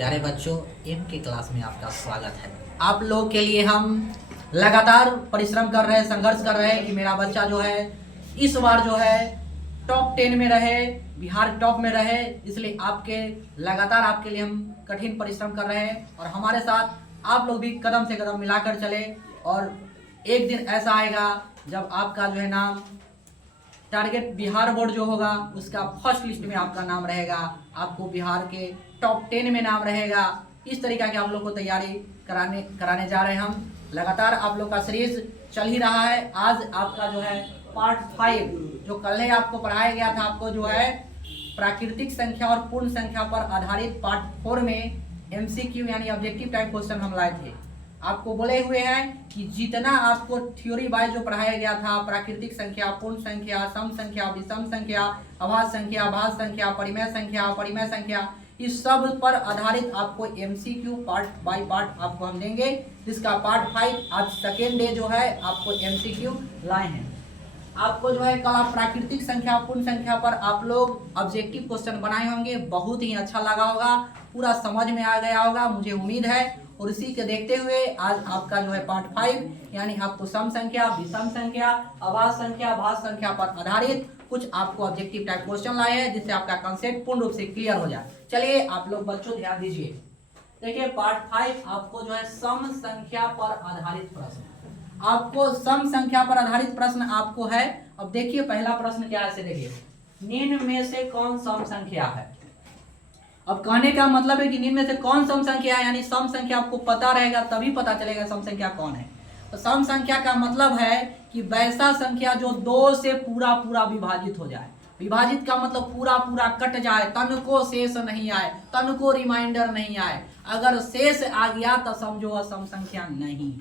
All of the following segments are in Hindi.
प्यारे बच्चों, एम के क्लास में आपका स्वागत है। आप लोग के लिए हम लगातार परिश्रम कर रहे हैं, संघर्ष कर रहे हैं कि मेरा बच्चा जो है इस बार जो है टॉप 10 में रहे, बिहार टॉप में रहे। इसलिए लगातार आपके लिए हम कठिन परिश्रम कर रहे हैं और हमारे साथ आप लोग भी कदम से कदम मिलाकर चले। और एक दिन ऐसा आएगा जब आपका जो है नाम टारगेट बिहार बोर्ड जो होगा उसका फर्स्ट लिस्ट में आपका नाम रहेगा, आपको बिहार के टॉप 10 में नाम रहेगा। इस तरीके की आप लोग को तैयारी कराने जा रहे हैं हम। लगातार आप लोग का सीरीज चल ही रहा है। आज आपका जो है पार्ट 5 जो कल आपको पढ़ाया गया था, आपको जो है प्राकृतिक संख्या और पूर्ण संख्या पर आधारित पार्ट 4 में MCQ यानी ऑब्जेक्टिव टाइप क्वेश्चन हम लाए थे। आपको बोले हुए हैं कि जितना आपको थ्योरी वाइज जो पढ़ाया गया था, प्राकृतिक संख्या, पूर्ण संख्या, सम संख्या, विषम संख्या, अभाज्य संख्या, भाज्य संख्या, परिमेय संख्या, अपरिमेय संख्या, इस सब पर आधारित आपको MCQ पार्ट बाय पार्ट आपको हम देंगे। जिसका पार्ट 5 आज सेकेंड डे जो है आपको MCQ लाए हैं। आपको जो है कल आप प्राकृतिक संख्या, पूर्ण संख्या पर आप लोग ऑब्जेक्टिव क्वेश्चन बनाए होंगे, बहुत ही अच्छा लगा होगा, पूरा समझ में आ गया होगा मुझे उम्मीद है। और इसी के देखते हुए आज आपका जो है पार्ट 5 यानी आपको सम संख्या, विषम संख्या, अभाज्य संख्या, भाज्य संख्या पर आधारित कुछ आपको ऑब्जेक्टिव टाइप क्वेश्चन लाए हैं, जिससे आपका कंसेप्ट पूर्ण रूप से क्लियर हो जाए। चलिए आप लोग बच्चों ध्यान दीजिए। देखिए पार्ट 5 आपको जो है सम संख्या पर आधारित प्रश्न, आपको सम संख्या पर आधारित प्रश्न आपको है। अब देखिए पहला प्रश्न क्या है, देखिए निम्न में से कौन सम संख्या है। अब कहने का मतलब है कि निम्न में से कौन सम संख्या है, यानी सम संख्या आपको पता रहेगा तभी पता चलेगा सम संख्या कौन है। तो सम संख्या का मतलब है कि वैसा संख्या जो 2 से पूरा पूरा विभाजित हो जाए। विभाजित का मतलब पूरा पूरा कट जाए, तन को शेष नहीं आए, तन को रिमाइंडर नहीं आए। अगर शेष आ गया तो समझो सम संख्या नहीं।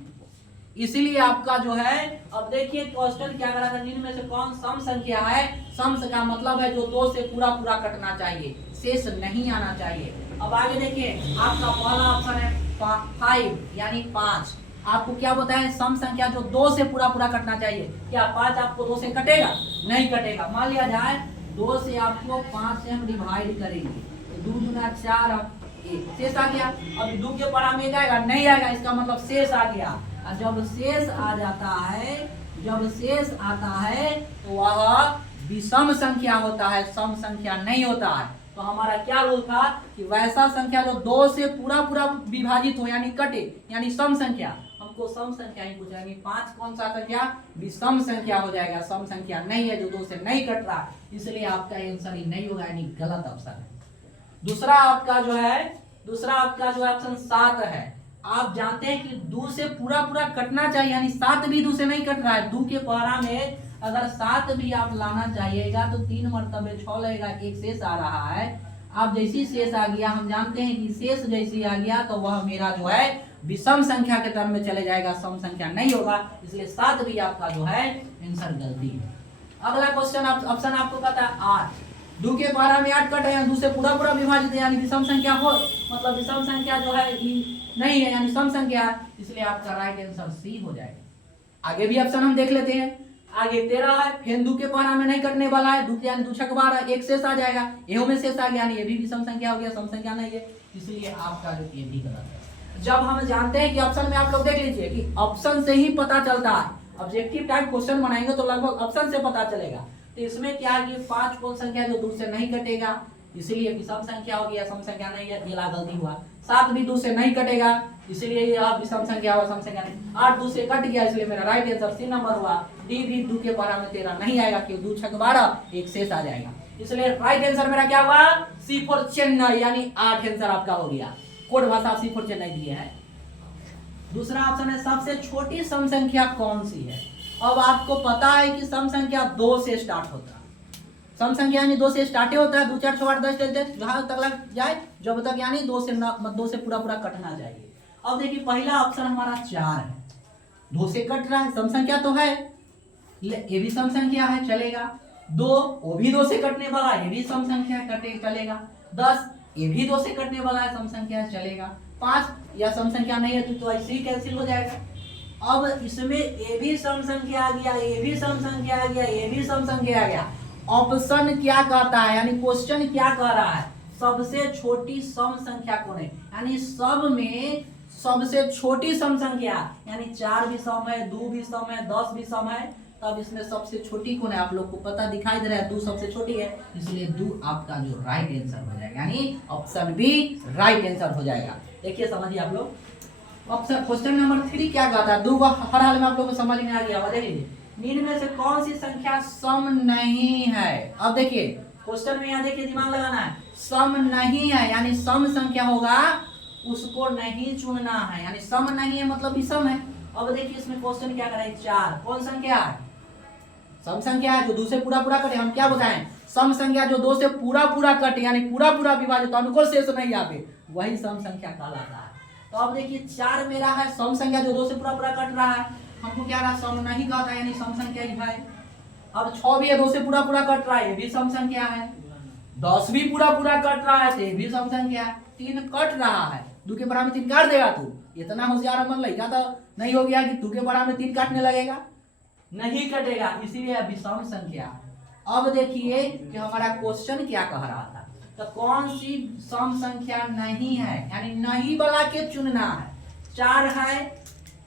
इसीलिए आपका जो है, अब देखिए क्वेश्चन क्या करा था, निम्न में से कौन सम संख्या है। सम का मतलब है जो 2 से पूरा पूरा कटना चाहिए, शेष नहीं आना चाहिए। अब आगे देखिए आपका पहला ऑप्शन है 5 यानी 5। आपको क्या बताया, सम संख्या जो 2 से पूरा पूरा कटना चाहिए। क्या 5 आपको 2 से कटेगा? नहीं कटेगा। मान लिया जाए 2 से आपको 5 से हम डिवाइड करेंगे तो 2 दूना 4, अब शेष आ गया। अब 2 के परा में जाएगा? नहीं आएगा, इसका मतलब शेष आ गया। और जब शेष आ जाता है, जब शेष आता है तो वह विषम संख्या होता है, सम संख्या नहीं होता है। तो हमारा क्या रूल था कि वैसा संख्या जो 2 से पूरा पूरा विभाजित हो यानी कटे, यानी सम संख्या, हमको सम संख्या ही पूछा। 5 कौन सा संख्या? विषम संख्या हो जाएगा, सम संख्या नहीं है जो 2 से नहीं कट रहा, इसलिए आपका आंसर ही नहीं होगा, यानी गलत ऑप्शन है। दूसरा आपका जो है ऑप्शन 7 है। आप जानते हैं कि 2 से पूरा पूरा कटना चाहिए, यानी 7 भी 2 से नहीं कट रहा है। 2 के पहरा में अगर 7 भी आप लाना चाहिएगा तो 3 मरतबे 6 लगेगा, एक शेष आ रहा है। आप जैसी शेष आ गया, हम जानते हैं कि शेष जैसी आ गया तो वह मेरा जो है विषम संख्या के टर्म में चले जाएगा, सम संख्या नहीं होगा। इसलिए 7 भी आपका जो है आंसर गलती है। अगला क्वेश्चन ऑप्शन आपको पता है 8। 2 के पहरा में 8 कट है, 2 से पूरा पूरा विभाजित है, यानी विषम संख्या हो, मतलब विषम संख्या जो है नहीं है, यानी सम संख्या है। इसलिए आपका राइट आंसर सी हो जाएगा। आगे भी ऑप्शन हम देख लेते हैं। आगे 13 है, फिर 2 के पहरा में नहीं कटने वाला है, 2 यानी 2 छक 12, एक शेष आ जाएगा, एहो में शेष आ गया, यानी ये भी विषम संख्या हो गया, सम संख्या नहीं है। इसलिए आपका जो ये भी गलत है। जब हम जानते हैं कि ऑप्शन में आप लोग देख लीजिए कि ऑप्शन से ही पता चलता है। ऑब्जेक्टिव टाइप क्वेश्चन बनाएंगे तो लगभग ऑप्शन से पता चलेगा। तो इसमें क्या है कि 5 कौन संख्या जो 2 से नहीं कटेगा, इसलिए विषम संख्या हो गया, सम संख्या नहीं है, ये गलती हुआ। 7 भी 2 से नहीं कटेगा, इसलिए ये विषम संख्या हुआ, सम संख्या नहीं। 8 2 से कट गया, इसलिए मेरा राइट आंसर सी नंबर हुआ। डी भी 2 के पहरा में 13 नहीं आएगा, क्योंकि 2 छक 12, एक शेष आ जाएगा। इसलिए राइट आंसर मेरा क्या हुआ? सी फॉर चेन्नई, यानी 8 आंसर आपका हो गया। कोड भाषा सी फॉर चेन्नई दिए है। दूसरा ऑप्शन है सबसे छोटी सम संख्या कौन सी है। अब आपको पता है कि सम संख्या 2 से स्टार्ट होता है। सम संख्या यानी 2 से स्टार्ट होता है, 2 4 6 8 10 जहां तक लग जाए, जब तक यानी 2 से पूरा पूरा कटना चाहिए। अब देखिए पहला ऑप्शन हमारा 4 है, 2 से कट रहा है, सम संख्या तो है, ये भी सम संख्या है, चलेगा। 2 वो भी 2 से कटने वाला है, ये भी सम संख्या है, चलेगा। 10 ये भी 2 से कटने वाला है, सम संख्या है, चलेगा। 5 या सम संख्या नहीं है तो ऐसे ही कैंसिल हो जाएगा। अब इसमें ये भी सम संख्या आ गया, ये भी सम संख्या आ गया, ये भी सम संख्या आ गया। ऑप्शन क्या कहता है, यानी क्वेश्चन क्या कह रहा है, सबसे छोटी सम संख्या कौन है, यानी सब में सबसे छोटी सम संख्या, यानी 4 भी सम है, 2 भी सम है, 10 भी सम है, तब इसमें सबसे छोटी कौन है आप लोग को पता दिखाई दे रहा है, 2 सबसे छोटी है, इसलिए 2 आपका जो राइट आंसर हो जाएगा, यानी ऑप्शन बी राइट आंसर हो जाएगा। देखिए समझिए आप लोग, ऑप्शन क्वेश्चन नंबर 3 क्या कहता है, 2 हर हाल में आप लोग को समझ में आ गया होगा। देखिए निम्न में से कौन सी संख्या सम नहीं है। अब देखिए क्वेश्चन में यहाँ देखिए दिमाग लगाना है, सम नहीं है यानी सम संख्या होगा उसको नहीं चुनना है, यानी सम नहीं है मतलब विषम है। अब देखिए इसमें क्वेश्चन क्या करें, 4 कौन संख्या है, सम संख्या है जो 2 से पूरा पूरा कटे। हम क्या बताएं, सम संख्या जो 2 से पूरा पूरा कटे यानी पूरा पूरा विभाजित अनुकूल शेष नहीं आवे, वही सम संख्या कहलाता है। तो अब देखिए 4 मेरा है सम संख्या जो 2 से पूरा पूरा कट रहा है, हमको क्या रहा सम नहीं कहता है यानी सम संख्या ही है। अब 6 भी है 2 से पूरा पूरा कट रहा है, ये भी सम संख्या है। 10 भी पूरा पूरा कट रहा है, ये भी सम संख्या है। 3 कट रहा है, 2 के बराबर 3 काट देगा तू, इतना होशियार मन लड़का तो नहीं हो गया कि 2 के बराबर 3 काटने लगेगा, नहीं कटेगा, इसीलिए विषम संख्या। अब देखिए कि हमारा क्वेश्चन क्या कह रहा था, तो कौन सी सम संख्या नहीं है, यानी नहीं वाला के चुनना है। 4 है,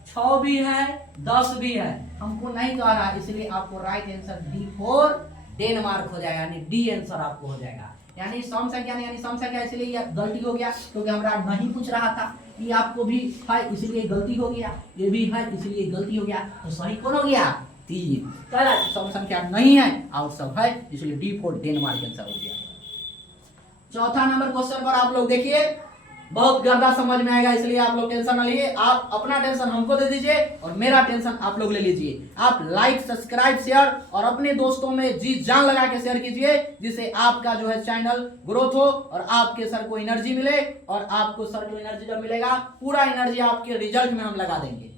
6 भी है, 10 भी है, हमको नहीं कह रहा, इसलिए आपको राइट आंसर D4 डेनमार्क हो जाएगा, यानी डी आंसर आपको हो जाएगा। यानी सम संख्या नहीं, यानी सम संख्या, इसलिए ये गलती हो गया क्योंकि हमारा नहीं पूछ रहा था। ये आपको भी है इसलिए गलती हो गया, ये भी है इसलिए गलती हो गया, तो सही कौन हो गया, 3। पहला सम संख्या नहीं है और सब है, इसलिए D4 डेनमार्क आंसर हो गया। चौथा नंबर क्वेश्चन पर आप लोग देखिए, बहुत गंदा समझ में आएगा, इसलिए आप लोग टेंशन ना लिए, आप अपना टेंशन हमको दे दीजिए और मेरा टेंशन आप लोग ले लीजिए। आप लाइक सब्सक्राइब शेयर और अपने दोस्तों में जी जान लगा के शेयर कीजिए, जिससे आपका जो है चैनल ग्रोथ हो और आपके सर को एनर्जी मिले, और आपको सर को एनर्जी जब मिलेगा पूरा एनर्जी आपके रिजल्ट में हम लगा देंगे।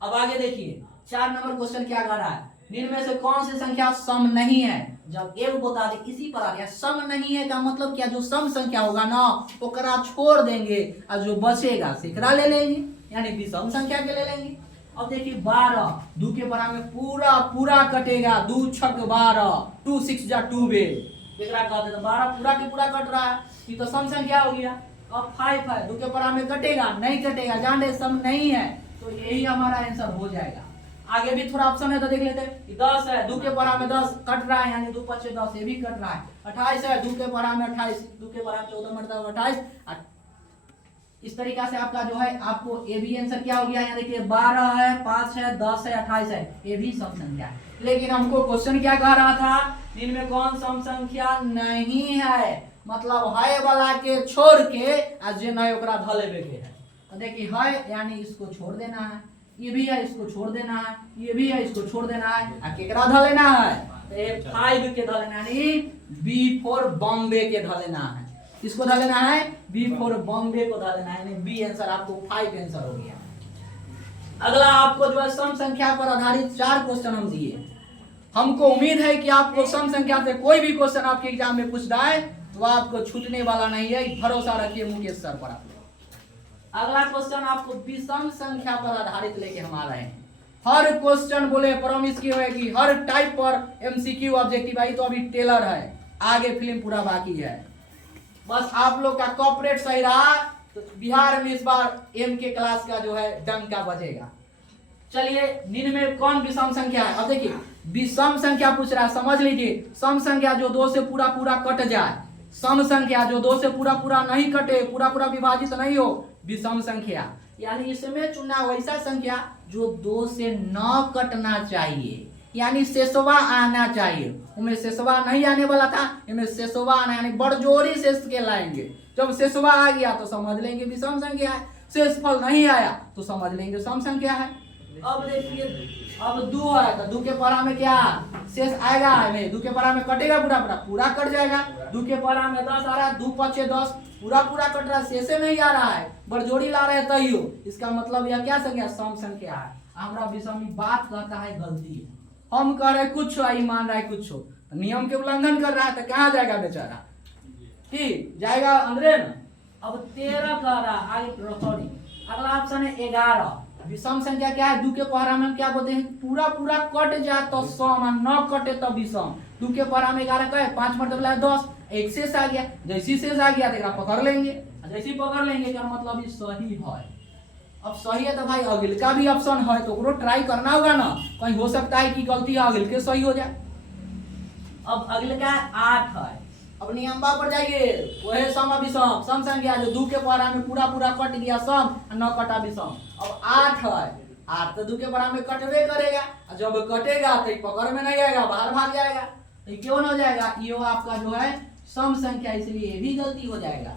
अब आगे देखिए 4 नंबर क्वेश्चन क्या कर रहा है, निम्न में से कौन सी संख्या सम नहीं है। जब एक बता दे इसी पर आ गया, सम नहीं है का मतलब क्या, जो सम संख्या होगा ना ओकरा छोड़ देंगे और जो बचेगा सेकड़ा ले लेंगे, यानी विषम संख्या के ले लेंगे। अब देखिए 12, 2 के बराबर में पूरा पूरा कटेगा, 2 छक 12, 2 6 जा 2 बे, एकरा कहते तो 12 पूरा के पूरा कट रहा है, ये तो सम संख्या हो गया। अब 5 है, 2 के बराबर में कटेगा नहीं कटेगा, जान दे सम नहीं है, तो यही हमारा आंसर हो जाएगा। आगे भी थोड़ा ऑप्शन है तो देख लेते हैं। 10 है, 2 के बराबर में 10 कट रहा है, यानी 2 5 10, ये भी कट रहा है। 28 है, 2 के बराबर में 28, 2 के बराबर 14 मतलब 28। इस तरीका से आपका जो है आपको ए भी आंसर क्या हो गया, यहाँ देखिए 12 है, 5 है, 10 है, 28 है, ये भी सम संख्या है। लेकिन हमको क्वेश्चन क्या कह रहा था, इनमें कौन सम संख्या नहीं है, मतलब है वाला के छोड़ के आज जे नहीं ओकरा ध लेबे के है। तो देखिए है यानी इसको छोड़ देना है, ये भी है इसको छोड़ देना है, ये भी है इसको छोड़ देना है, आ केकरा ध लेना है, तो ये 5 के ध लेना है, यानी B4 बॉम्बे के ध लेना है। किसको ध लेना है, B4 बॉम्बे को ध लेना है, यानी बी आंसर आपको 5 आंसर हो गया। अगला आपको जो है सम संख्या पर आधारित 4 क्वेश्चन हम दिए। हमको उम्मीद है कि आपको सम संख्या से कोई भी क्वेश्चन आपके एग्जाम में पूछ जाए तो आपको छूटने वाला नहीं है, भरोसा रखिए मुकेश सर पर आप लोग। अगला क्वेश्चन आपको विषम संख्या पर आधारित लेके हम आ रहे हैं। हर क्वेश्चन बोले प्रॉमिस की होगी, हर टाइप पर एमसीक्यू ऑब्जेक्टिव आई, तो अभी टेलर है, आगे फिल्म पूरा बाकी है। बस आप लोग का कॉर्पोरेट सही रहा तो बिहार में इस बार एम के क्लास का जो है डंका बजेगा। चलिए निम्न में कौन विषम संख्या है। अब देखिए विषम संख्या पूछ रहा है, समझ लीजिए सम संख्या जो 2 से पूरा पूरा कट जाए, सम संख्या जो 2 से पूरा पूरा नहीं कटे, पूरा पूरा विभाजित नहीं हो, विषम संख्या। यानी इसमें चुनना वैसा संख्या जो 2 से न कटना चाहिए, यानी शेषवा आना चाहिए। उनमें शेषवा नहीं आने वाला था, इनमें शेषवा आना, यानी बड़जोरी शेष के लाएंगे। जब शेषवा आ गया तो समझ लेंगे विषम संख्या है, शेषफल नहीं आया तो समझ लेंगे सम संख्या है। अब देखिए अब 2 है तो 2 के परा में क्या शेष आएगा, नहीं 2 के परा में कटेगा पूरा पूरा, पूरा कट जाएगा। 2 के परा में 10 आ रहा है, 2 5 10, पूरा पूरा कट रहा है, शेषे नहीं आ रहा है, बड़जोड़ी ला रहे हैं तैयो, इसका मतलब यह क्या संख्या, सम संख्या है। हमारा विषम बात कहता है गलती है, हम कह रहे कुछ आई मान रहा है कुछ हो, नियम के उल्लंघन कर रहा है तो कहाँ जाएगा बेचारा, ठीक जाएगा अंदर ना। अब 13 कह रहा आगे, सॉरी अगला ऑप्शन है 11। विषम संख्या क्या है, 2 के पहरा में हम क्या बोलते हैं, पूरा पूरा कट जाए तो सम, न कटे तो विषम। 2 के पहरा में 11 का है, 5 मल्टीप्लाई 10, एक शेष आ गया, जैसी शेष आ गया तो पकड़ लेंगे, जैसे पकड़ लेंगे क्या मतलब ये सही है। अब सही है तो भाई अगिल का भी ऑप्शन है तो उसको ट्राई करना होगा ना, कहीं हो सकता है कि गलती अगिल के सही हो जाए। अब अगले का 8 है। अब नियम पर जाइए, वह सम विषम, सम संख्या जो 2 के पहरा में पूरा पूरा कट गया सम, न कटा विषम। अब 8 है, 8 तो 2 के पहरा में कटवे करेगा, जब कटेगा तो पकड़ में नहीं आएगा, बाहर भाग जाएगा, तो क्यों ना हो जाएगा, ये आपका जो है सम संख्या, इसलिए ये भी गलती हो जाएगा।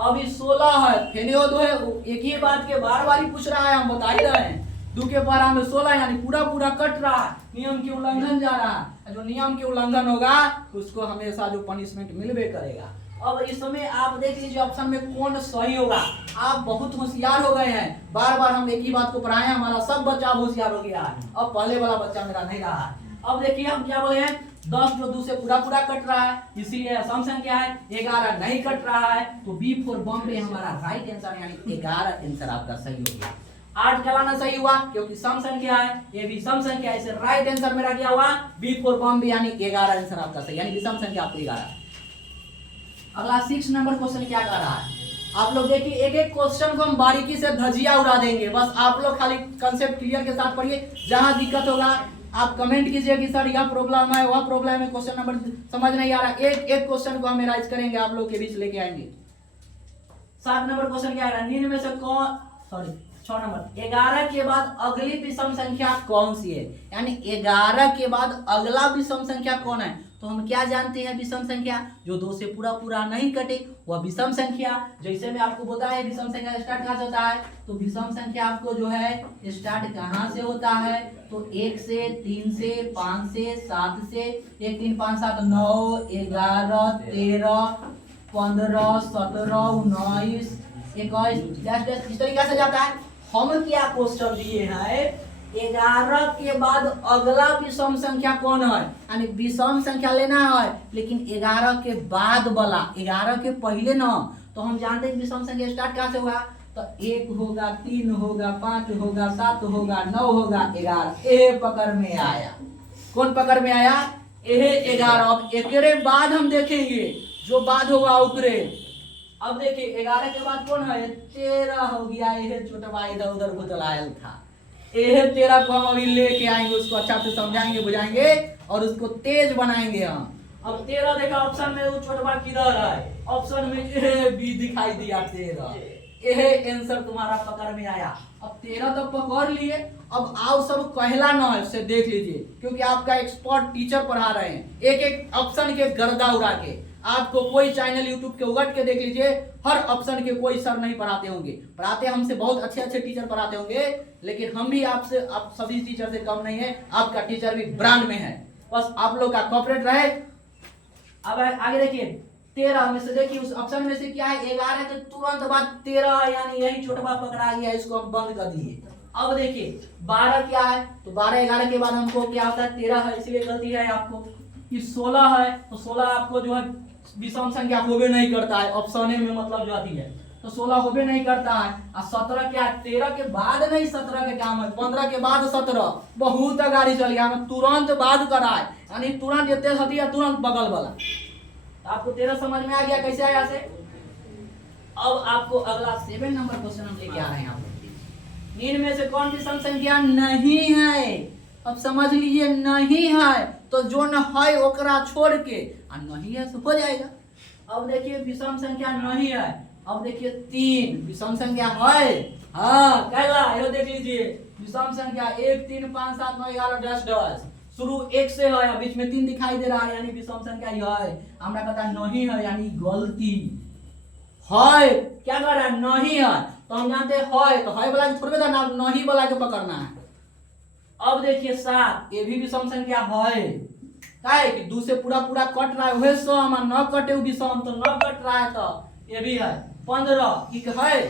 अभी 16 है, फिर दो है, एक ही बात के बार बार ही पूछ रहा है, हम बता ही रहे हैं। 2 के पहरा में 16 यानी पूरा पूरा कट रहा है, नियम के उल्लंघन जा रहा है, जो नियम के उल्लंघन होगा उसको हमेशा जो पनिशमेंट मिलबे करेगा। अब इस समय आप देख लीजिए ऑप्शन में कौन सही होगा। आप बहुत होशियार हो गए हैं, बार बार हम एक ही बात को पढ़ाए, हमारा सब बच्चा होशियार हो गया है, अब पहले वाला बच्चा मेरा नहीं रहा है। अब देखिए हम क्या बोले हैं, 10 जो 2 से पूरा पूरा कट रहा है, इसीलिए सम संख्या है। 11 नहीं कट रहा है, तो बी फॉर बॉम्बे हमारा राइट आंसर, यानी 11 आंसर आपका सही हो गया। 8 कहलाना सही हुआ क्योंकि सम संख्या है, ये भी सम संख्या है, इसे राइट आंसर मेरा क्या हुआ, बी फॉर बॉम्बे, यानी 11 आंसर आपका सही, यानी विषम संख्या आपको 11। अगला 6 नंबर क्वेश्चन क्या कर रहा है, आप लोग देखिए एक एक क्वेश्चन को हम बारीकी से धजिया उड़ा देंगे, बस आप लोग खाली कंसेप्ट क्लियर के साथ पढ़िए। जहां दिक्कत होगा आप कमेंट कीजिए कि सर यह प्रॉब्लम है, वह प्रॉब्लम है, क्वेश्चन नंबर समझ नहीं आ रहा, एक एक क्वेश्चन को हम मेराइज करेंगे, आप लोग के बीच लेके आएंगे। 7 नंबर क्वेश्चन क्या है, निम्न में से कौन, सॉरी 6 नंबर, 11 के बाद अगली विषम संख्या कौन सी है, यानी 11 के बाद अगला विषम संख्या कौन है। तो हम क्या जानते हैं, विषम संख्या जो 2 से पूरा पूरा नहीं कटे वह विषम संख्या। जैसे मैं आपको बताया है विषम संख्या स्टार्ट कहाँ से होता है, तो विषम संख्या आपको जो है स्टार्ट कहाँ से होता है, तो 1 से 3 से 5 से 7 से, 1 3 5 7 9 11 13 15 17 19 21 इस तरीके से जाता है। हम क्या क्वेश्चन दिए हैं, 11 के बाद अगला विषम संख्या कौन है, यानी विषम संख्या लेना है, लेकिन 11 के बाद वाला, 11 के पहले ना। तो हम जानते हैं विषम संख्या स्टार्ट कहाँ से होगा, तो 1 होगा, 3 होगा, 5 होगा, 7 होगा, 9 होगा, 11, ए पकड़ में आया। कौन पकड़ में आया, ए 11। अब एक बाद हम देखेंगे जो बाद होगा उकरे। अब देखिए 11 के बाद कौन है, 13 हो गया, यह छोटा भाई इधर उधर बुतलायल था, यह 13 को हम अभी लेके आएंगे, उसको अच्छा से समझाएंगे बुझाएंगे और उसको तेज बनाएंगे हम। अब 13 देखा ऑप्शन में, वो छोटा भाई किधर है, ऑप्शन में ए बी दिखाई दिया 13, यह आंसर तुम्हारा पकड़ में आया। अब 13 तो पकड़ लिए, अब आओ सब कहला ना है उससे देख लीजिए, क्योंकि आपका एक्सपर्ट टीचर पढ़ा रहे हैं, एक एक ऑप्शन के गर्दा उड़ा के। आपको कोई चैनल यूट्यूब के उगट के देख लीजिए, हर ऑप्शन के कोई सर नहीं पढ़ाते होंगे, पढ़ाते हमसे बहुत अच्छे अच्छे टीचर पढ़ाते होंगे, लेकिन हम भी आपसे, आप सभी टीचर से कम नहीं है, आपका टीचर भी ब्रांड में है, बस आप लोग का कॉपरेट रहे। अब आगे देखिए 13 में से देखिए उस ऑप्शन में से क्या है, 11 तो तुरंत बाद 13, यानी यही छोटा पकड़ा गया, इसको हम बंद कर दिए। अब देखिए 12 क्या है, तो 12 11 के बाद हमको क्या होता है, 13 है, इसलिए गलती है आपको। कि 16 है, तो 16 आपको जो है विषम संख्या होबे नहीं करता है, ऑप्शन ए में मतलब जो आती है, तो 16 होबे नहीं करता है। और 17 क्या है, 13 के बाद नहीं, 17 के काम है, 15 के बाद 17, बहुत गाड़ी चल गया, तुरंत बाद कराए, यानी तुरंत ये तेज हटिया, तुरंत बगल वाला। आपको 13 समझ में आ गया कैसे आया से। अब आपको अगला 7 नंबर क्वेश्चन हम लेके आ रहे हैं। आप निम्न में से कौन विषम संख्या नहीं है, अब समझ लीजिए नहीं है, तो जो न है ओकरा छोड़ के, और नहीं है तो हो जाएगा। अब देखिए विषम संख्या नहीं है, अब देखिए 3 विषम संख्या है, हाँ कहला ये देख लीजिए विषम संख्या 1 3 5 7 9 11 10 10, शुरू 1 से है, बीच में 3 दिखाई दे रहा है, यानी विषम संख्या यह है। हमरा कहता है नहीं है, यानी गलती है, क्या कर रहा है, नहीं है, तो हम जानते हैं है, तो है वाला के छोड़बे ना, नहीं वाला के पकड़ना है। अब देखिए 7, ये भी विषम संख्या है, काहे कि 2 से पूरा पूरा कट रहा है, वह सम न कटे विषम, तो न कट रहा है, तो ये भी है। 15 ठीक है,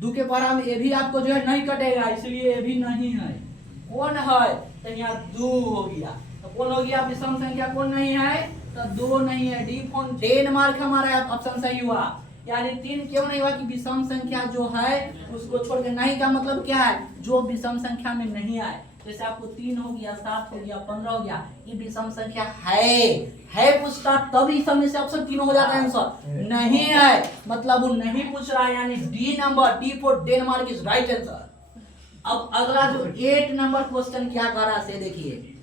2 के पहरा में ये भी आपको जो है नहीं कटेगा, इसलिए ये भी नहीं है। कौन है, तो यहाँ 2 हो गया, तो कौन हो गया विषम संख्या, कौन नहीं है, तो 2 नहीं है, डी फोन डेनमार्क हमारा ऑप्शन सही हुआ। यानी 3 क्यों नहीं हुआ कि विषम संख्या जो है उसको छोड़ के, नहीं का मतलब क्या है, जो विषम संख्या में नहीं आए, जैसे आपको 3 हो गया, 7 हो गया, 15 हो गया, ये विषम संख्या है पूछता तब इस सब में से ऑप्शन 3 हो जाता है आंसर, नहीं है मतलब वो नहीं पूछ रहा है, यानी D number, D for Denmark is right answer. अब अगला जो 8 नंबर क्वेश्चन क्या कर रहा है देखिए,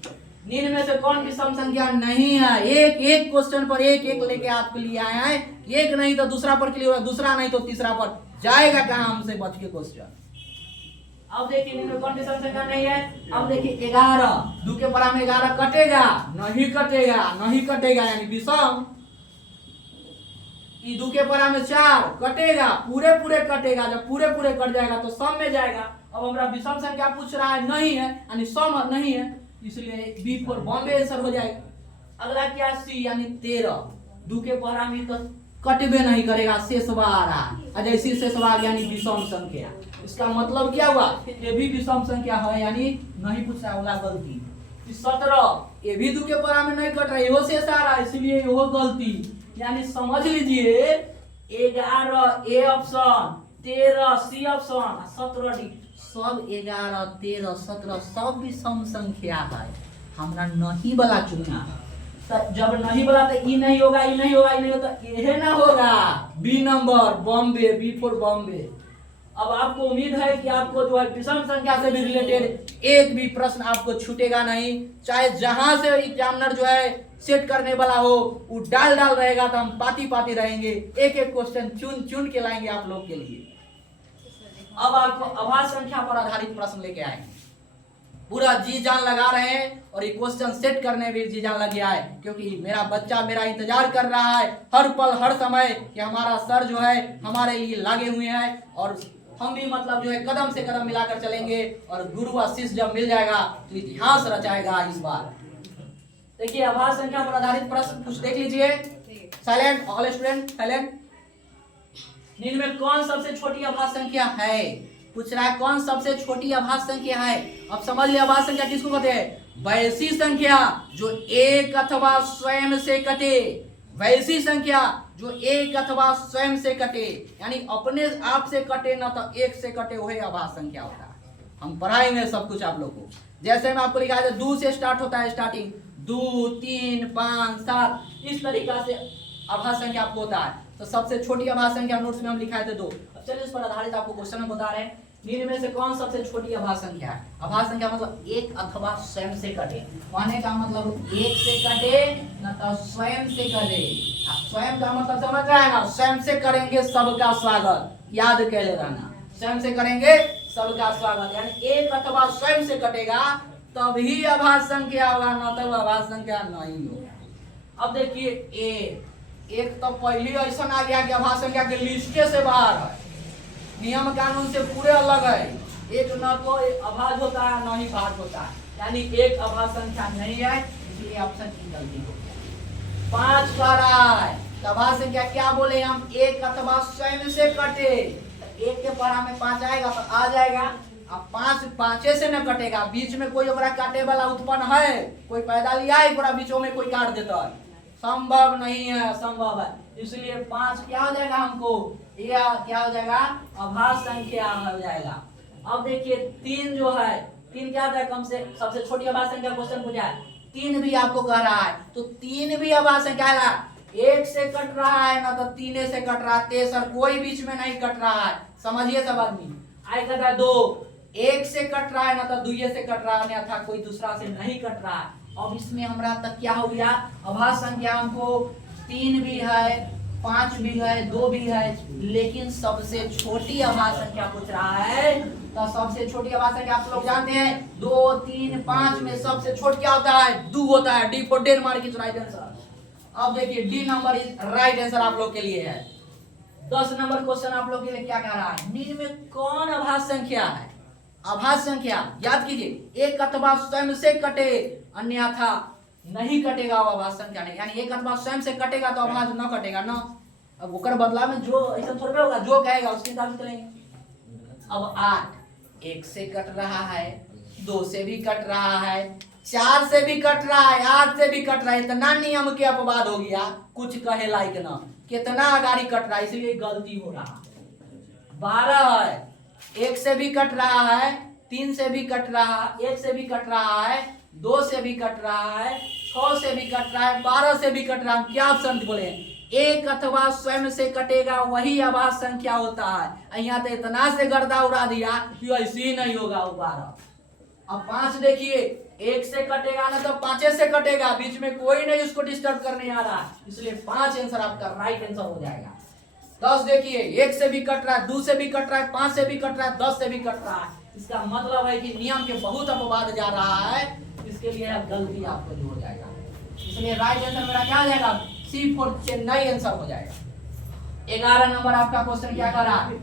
निम्न में से कौन विषम संख्या नहीं है, एक एक क्वेश्चन पर एक एक लेके आपके लिए आए हैं, एक नहीं तो दूसरा पर क्लियर होगा, दूसरा नहीं तो तीसरा पर जाएगा कहां हमसे बच के क्वेश्चन। अब देखिए निम्न में कौन विषम संख्या नहीं है, अब देखिए 11, 2 के बराबर में 11 कटेगा, नहीं कटेगा, नहीं कटेगा यानी विषम। 2 के बराबर में 4 कटेगा, पूरे पूरे कटेगा, जब पूरे पूरे कट जाएगा तो सम में जाएगा। अब हमारा विषम संख्या पूछ रहा है नहीं है, यानी सम नहीं है, इसलिए बी फॉर बॉम्बे आंसर हो जाएगा। अगला क्या सी यानी 13, 2 के बराबर में तो कटबे नहीं करेगा, शेष बार जैसी शेष बार यानी विषम संख्या। इसका मतलब क्या हुआ, ये भी विषम संख्या है यानी नहीं पूछ रहा, वाला गलती। 17 ये भी 2 के बराबर में नहीं कट रहा, यो शेष आ रहा है इसलिए यो गलती, यानी समझ लीजिए 11 A option, 13 C option, 17 D, सब 11 13 17 सब विषम संख्या है, हमरा नहीं वाला चुना। जब नहीं बोला तो ई नहीं होगा, ई नहीं होगा, ई नहीं होगा, ये ना होगा, B number Bombay, B for Bombay. अब आपको उम्मीद है कि आपको जो है विषम संख्या से भी रिलेटेड एक भी प्रश्न आपको छूटेगा नहीं, चाहे जहां से एग्जामिनर जो है सेट करने वाला हो वो डाल रहेगा तो हम पाती पाती रहेंगे, एक एक क्वेश्चन चुन चुन के लाएंगे आप लोग के लिए। अब आपको आभास संख्या पर आधारित प्रश्न लेके आएंगे, पूरा जी जान लगा रहे हैं और ये क्वेश्चन सेट करने में जी जान लग गया है, क्योंकि मेरा बच्चा मेरा इंतजार कर रहा है हर पल हर समय कि हमारा सर जो है हमारे लिए लागे हुए हैं, और हम भी मतलब जो है कदम से कदम मिलाकर चलेंगे, और गुरु आशीष जब मिल जाएगा तो इतिहास रचाएगा इस बार। देखिए आभास संख्या पर आधारित प्रश्न कुछ देख लीजिए, साइलेंट ऑल स्टूडेंट साइलेंट। निम्न में कौन सबसे छोटी आभास संख्या है, पूछ रहा है कौन सबसे छोटी आभास संख्या है। अब समझ लिया आभास संख्या किसको कहते हैं, वैसी संख्या जो एक अथवा स्वयं से कटे, वैसी संख्या जो एक अथवा स्वयं से कटे, यानी अपने आप से कटे ना तो एक से कटे, वही आभास संख्या होता है। हम पढ़ाएंगे सब कुछ आप लोग को, जैसे मैं आपको लिखा है 2 से स्टार्ट होता है, स्टार्टिंग 2 3 5 7 इस तरीका से आभास संख्या आपको होता है। तो सबसे छोटी आभास संख्या नोट्स में हम लिखा है 2। अब चलिए इस पर आधारित आपको क्वेश्चन में बता रहे हैं, निम्न में से कौन सबसे छोटी आभास संख्या है। आभास संख्या मतलब एक अथवा स्वयं से कटे, कहने का मतलब एक से कटे न तो स्वयं से कटे। स्वयं का मतलब समझ रहा है ना, स्वयं से करेंगे सबका स्वागत, याद कर ले रहना, स्वयं से करेंगे सबका स्वागत, यानी एक अथवा स्वयं से कटेगा तभी आभास संख्या होगा, न तो आभास संख्या नहीं होगा। अब देखिए एक तो पहले ऐसा आ गया कि आभास संख्या के लिस्टे से बाहर है, नियम कानून से पूरे अलग है, एक न तो आभास होता है न ही भाग होता है, यानी एक आभास संख्या नहीं है, इसलिए ऑप्शन की गलती हो गई। 5 कह रहा है तो आभास संख्या क्या बोले हम, एक अथवा स्वयं से कटे, एक के पढ़ा में 5 आएगा तो आ जाएगा, अब 5 5 से न कटेगा, बीच में कोई ओकरा काटे वाला उत्पन्न है, कोई पैदा लिया है पूरा बीचों में कोई काट देता है, संभव नहीं है, असंभव है, इसलिए 5 क्या हो जाएगा हमको, यह क्या हो जाएगा आभास संख्या हो जाएगा। अब देखिए 3 जो है, 3 क्या होता है, कम से सबसे छोटी आभास संख्या क्वेश्चन पूछा है, 3 भी आपको कह रहा है तो 3 भी आभास संख्या है, एक से कट रहा है ना तो 3 से कट रहा है, तेसर कोई बीच में नहीं कट रहा है, समझिए सब आदमी। आई कहता है 2 एक से कट रहा है ना तो 2 से कट रहा है, अन्यथा कोई दूसरा से नहीं कट रहा है। अब इसमें हमारा तक क्या हो गया, आभास संख्या हमको 3 भी है, 5 भी है, 2 भी है, लेकिन सबसे छोटी आभास संख्या पूछ रहा है, तो सबसे छोटी आभास संख्या आप लोग जानते हैं 2 3 5 में सबसे छोटी क्या होता है, 2 होता है, D for Denmark is right answer. अब देखिए D number is right answer आप लोग के लिए है। 10 नंबर क्वेश्चन आप लोग के लिए क्या कह रहा है, निम्न में कौन आभास संख्या है, आभास संख्या याद कीजिए एक अथवा स्वयं से कटे, अन्यथा नहीं कटेगा वो आभास संख्या नहीं, यानी एक अथवा स्वयं से कटेगा तो आभास न कटेगा ना। अब ओकर बदला में जो ऐसा थोड़ा होगा, जो कहेगा उसके हिसाब से चलेंगे। अब 8 1 से कट रहा है, 2 से भी कट रहा है, 4 से भी कट रहा है, 8 से भी कट रहा है, इतना नियम के अपवाद हो गया, कुछ कहे लायक ना, कितना आगाड़ी कट रहा है, इसलिए गलती हो रहा। 12 है 1 से भी कट रहा है, 3 से भी कट रहा, 1 से भी कट रहा है, 2 से भी कट रहा है, 6 से भी कट रहा है, 12 से भी कट रहा है। क्या ऑप्शन बोले? एक अथवा स्वयं से कटेगा वही अभाज्य संख्या होता है। यहाँ तो इतना से गर्दा उड़ा दिया कि ऐसे ही नहीं होगा वो 12। अब 5 देखिए, 1 से कटेगा ना तो 5 से कटेगा, बीच में कोई नहीं उसको डिस्टर्ब करने आ रहा, इसलिए 5 आंसर आपका राइट आंसर हो जाएगा। 10 देखिए, 1 से भी कट रहा है, 2 से भी कट रहा है, 5 से भी कट रहा है, 10 से भी कट रहा है। इसका मतलब है कि नियम के बहुत अपवाद जा रहा है, इसके लिए गलती आपको जो हो जाएगा। इसलिए राइट आंसर मेरा क्या हो जाएगा? सी फॉर चेन्नई आंसर हो जाएगा। 11 नंबर आपका क्वेश्चन क्या कर रहा है?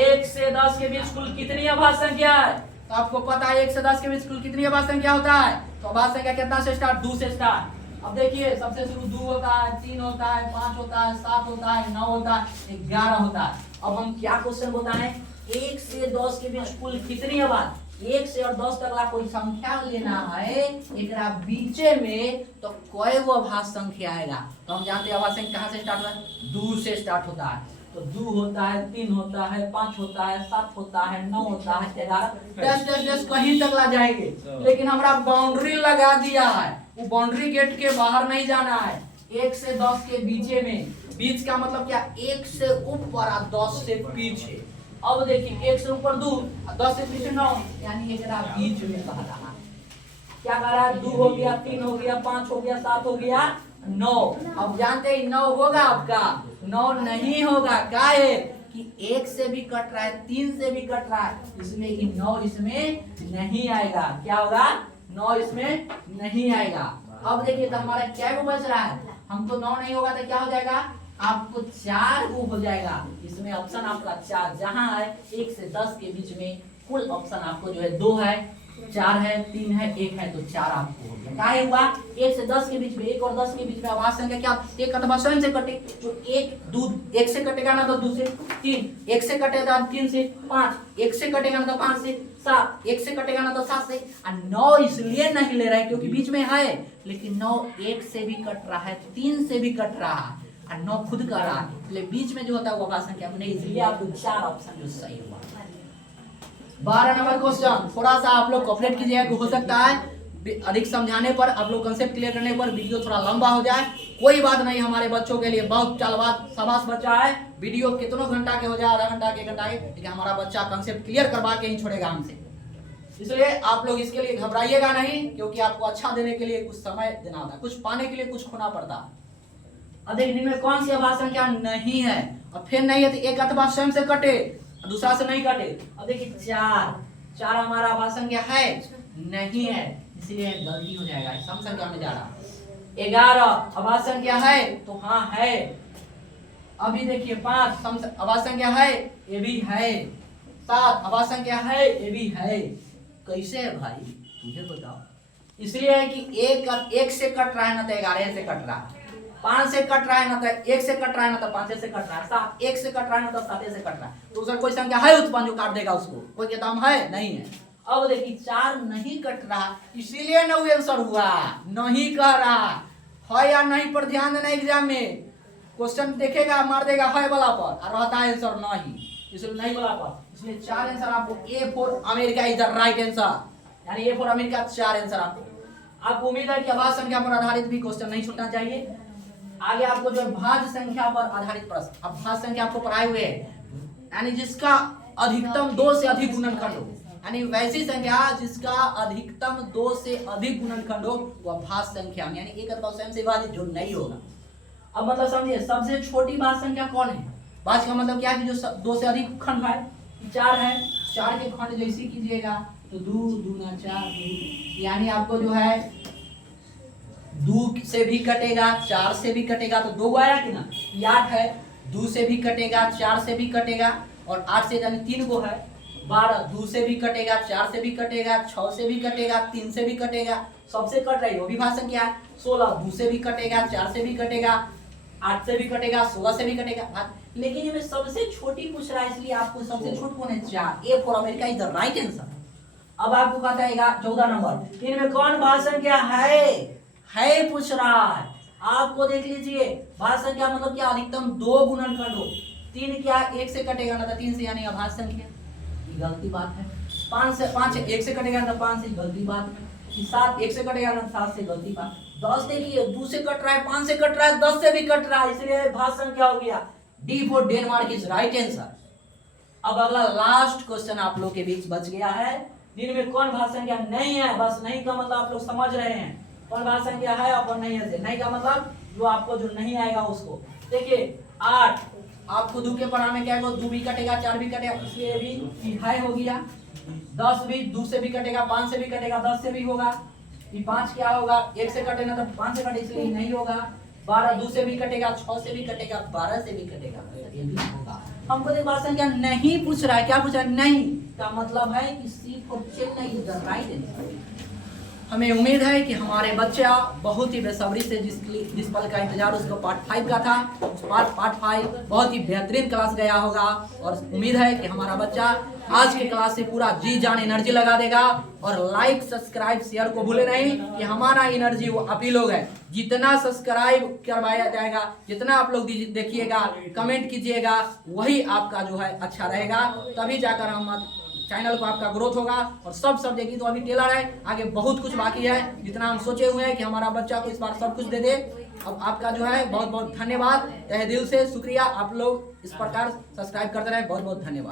1 से 10 के बीच कुल कितनी अभाज्य संख्या है? तो आपको पता है 1 से 10 के बीच कुल कितनी अभाज्य संख्या होता है? तो अभाज्य संख्या कितना से स्टार्ट? 2 से स्टार्ट। अब देखिए, सबसे शुरू 2 होता है, 3 होता है, 5 होता है, 7 होता है, 9 होता है, 11 होता है। अब हम क्या क्वेश्चन बताएं? 1 से 10 के बीच कुल कितनी अभाज्य? 1 से और 10 तक कोई संख्या लेना है, एकरा बीचे में तो कोई वो अभाज्य संख्या आएगा। तो हम जानते हैं अभाज्य संख्या कहां से स्टार्ट होता है? 2 से स्टार्ट होता है। तो 2 होता है, 3 होता है, 5 होता है, 7 होता है, 9 होता है, 11 डैश डैश डैश कहीं तक ला जाएंगे। लेकिन हमारा बाउंड्री लगा दिया है, वो बाउंड्री गेट के बाहर नहीं जाना है। 1 से 10 के बीचे में, बीच का मतलब क्या? 1 से ऊपर और 10 से पीछे। अब देखिए, 1 से ऊपर 2, 10 से पीछे 9, यानी एक बीच में कह रहा है। क्या कह रहा है? 2 हो गया, 3 हो गया, 5 हो गया, 7 हो गया, 9। अब जानते हैं 9 होगा आपका? 9 नहीं होगा। क्या है कि 1 से भी कट रहा है, 3 से भी कट रहा है, इसलिए कि 9 इसमें नहीं आएगा। क्या होगा? 9 इसमें नहीं आएगा। अब देखिए, तो हमारा क्या वो बच रहा है? हमको 9 नहीं होगा तो क्या हो जाएगा? आपको 4 वो हो जाएगा। इसमें ऑप्शन आपका 4 जहां है 1 से 10 के बीच में कुल ऑप्शन आपको जो है 2 है, 4 है, 3 है, 1 है, तो 4 आपको हो गया। क्या हुआ? 1 से 10 के बीच में, 1 और 10 के बीच में अभाज्य संख्या क्या? 1 अथवा स्वयं से कटे, तो 1 से कटेगा ना तो 2 से 3, 1 से कटेगा 3 से 5, 1 से कटेगा ना तो 5 से 7, 1 से कटेगा ना तो 7 से। और 9 इसलिए नहीं ले रहा है क्योंकि बीच में है, लेकिन 9 1 से भी कट रहा है, 3 से भी कट रहा है, और 9 खुद कर रहा है, इसलिए बीच में जो होता है वो अभाज्य संख्या नहीं, इसलिए आपको 4 ऑप्शन जो सही हुआ। 12 नंबर क्वेश्चन थोड़ा सा आप लोग कॉपरेट कीजिएगा, हो सकता है अधिक समझाने पर, आप लोग कंसेप्ट क्लियर करने पर वीडियो थोड़ा लंबा हो जाए। कोई बात नहीं, हमारे बच्चों के लिए बहुत चालबाज शाबाश बच्चा है। वीडियो कितनों घंटा के हो जाए, आधा घंटा के, 1 घंटा के, लेकिन हमारा बच्चा कंसेप्ट क्लियर करवा के ही छोड़ेगा हमसे। इसलिए आप लोग इसके लिए घबराइएगा नहीं, क्योंकि आपको अच्छा देने के लिए कुछ समय देना होता है, कुछ पाने के लिए कुछ खोना पड़ता है। अब देखिए, इनमें कौन सी अभाज्य संख्या नहीं है? और फिर नहीं है तो 1 अथवा स्वयं से कटे, दूसरा से नहीं कटे। अब देखिए 4 हमारा अभाज्य संख्या है नहीं है, इसलिए गलती हो जाएगा, सम संख्या में जा रहा। 11 अभाज्य संख्या है तो हाँ है। अभी देखिए 5 अभाज्य संख्या है, ये भी है। 7 अभाज्य संख्या है, ये भी है। कैसे है भाई, तुझे बताओ। इसलिए है कि 1 से कट रहा है ना तो 11 से कट रहा है, 5 से कट रहा है ना तो 1 से कट रहा है ना तो 5 से कट रहा है, 7 1 से कट रहा है ना तो 7 से कट रहा है। तो उसका कोई संख्या है उत्पन्न जो काट देगा उसको? कोई कहता हम है नहीं है। अब देखिए 4 नहीं कट रहा, इसीलिए 9 आंसर हुआ। नहीं कह रहा है या नहीं पर ध्यान देना, एग्जाम में क्वेश्चन देखेगा मार देगा है वाला पर और रहता है आंसर नहीं, इसलिए नहीं वाला पर। इसलिए 4 आंसर आपको A for America is the right answer, यानी ए फॉर अमेरिका 4 आंसर आपको उम्मीद है कि अभाज्य संख्या पर आधारित भी क्वेश्चन नहीं छूटना चाहिए। आगे आपको जो है भाज्य संख्या पर आधारित प्रश्न, अब भाज्य संख्या आपको पढ़ाए हुए हैं, यानी जिसका अधिकतम 2 से अधिक गुणनखंड हो, यानी वैसी संख्या जिसका अधिकतम 2 से अधिक गुणनखंड हो वह भाज्य संख्या, यानी 1 अथवा स्वयं से विभाजित जो नहीं होगा। अब मतलब समझिए, सबसे छोटी भाज्य संख्या कौन है? भाज्य का मतलब क्या है कि जो 2 से अधिक खंड है, 4 है, 4 के खंड जैसे कीजिएगा तो 2 दूना 4, यानी आपको जो है 2 से भी कटेगा, 4 से भी कटेगा, तो 2 आया कि ना, 8 है, 2 से भी कटेगा, 4 से भी कटेगा, और 8 से यानी 3 गो है, 12, 2 से भी कटेगा, 4 से भी कटेगा, 6 से भी कटेगा, 3 से भी कटेगा, सबसे कट रही है वो भी भाज्य संख्या है। 16 2 से भी कटेगा, 4 से भी कटेगा, 8 से भी कटेगा, 16 से भी कटेगा। लेकिन ये सबसे छोटी पूछ रहा है, इसलिए आपको सबसे छोट कौन है? 4। A for America is the right answer. अब आपको कहता है 14 नंबर, इनमें कौन भाज्य संख्या है पूछ रहा है। आपको देख लीजिए, भाज्य संख्या मतलब क्या? अधिकतम 2 गुणनखंड हो। 3 क्या 1 से कटेगा ना तो 3 से, यानी अभाज्य संख्या। ये गलती बात है। 5 से 5 1 से कटेगा ना 5 से, गलती बात है। 7 1 से कटेगा ना 7 से, गलती बात। 10 देखिए 2 से कट रहा है, 5 से कट रहा है, 10 से भी कट रहा है, इसलिए भाषण क्या हो गया, D for Denmark is right answer. अब अगला लास्ट क्वेश्चन आप लोग के बीच बच गया है, जिनमें कौन भाषण क्या नहीं है। बस नहीं का मतलब आप लोग समझ रहे हैं, कौन भाषण क्या है और कौन नहीं है। नहीं का मतलब जो आपको जो नहीं आएगा उसको। देखिए 8 आपको 2 के पढ़ा में क्या है, 2 भी कटेगा 4 भी कटेगा, इसलिए भी हाई हो गया। 10 भी 2 से भी कटेगा, 5 से भी कटेगा, 10 से भी होगा। ये 5 क्या होगा, 1 से कटे ना तो 5 से कटे, इसलिए नहीं होगा। 12 2 से भी कटेगा, 6 से भी कटेगा, 12 से भी कटेगा, ये भी होगा। हमको देखो भाषण क्या नहीं पूछ रहा है, क्या पूछ रहा है, नहीं का मतलब है कि C for Chennai is the right answer. हमें उम्मीद है कि हमारे बच्चा बहुत ही बेसब्री से जिस पल का इंतजार उसको पार्ट 5 का था, उस पार्ट 5 बहुत ही बेहतरीन क्लास गया होगा। और उम्मीद है कि हमारा बच्चा आज के क्लास से पूरा जी जान एनर्जी लगा देगा। और लाइक सब्सक्राइब शेयर को भूले नहीं कि हमारा एनर्जी वो आप ही लोग है। जितना सब्सक्राइब करवाया जाएगा, जितना आप लोग देखिएगा, कमेंट कीजिएगा, वही आपका जो है अच्छा रहेगा। तभी जाकर हम चैनल को आपका ग्रोथ होगा। और सब सब्जेक्ट तो अभी टेलर है, आगे बहुत कुछ बाकी है, जितना हम सोचे हुए हैं कि हमारा बच्चा को इस बार सब कुछ दे दे। अब आपका जो है बहुत बहुत धन्यवाद, तहे दिल से शुक्रिया। आप लोग इस प्रकार सब्सक्राइब करते रहे, बहुत बहुत धन्यवाद।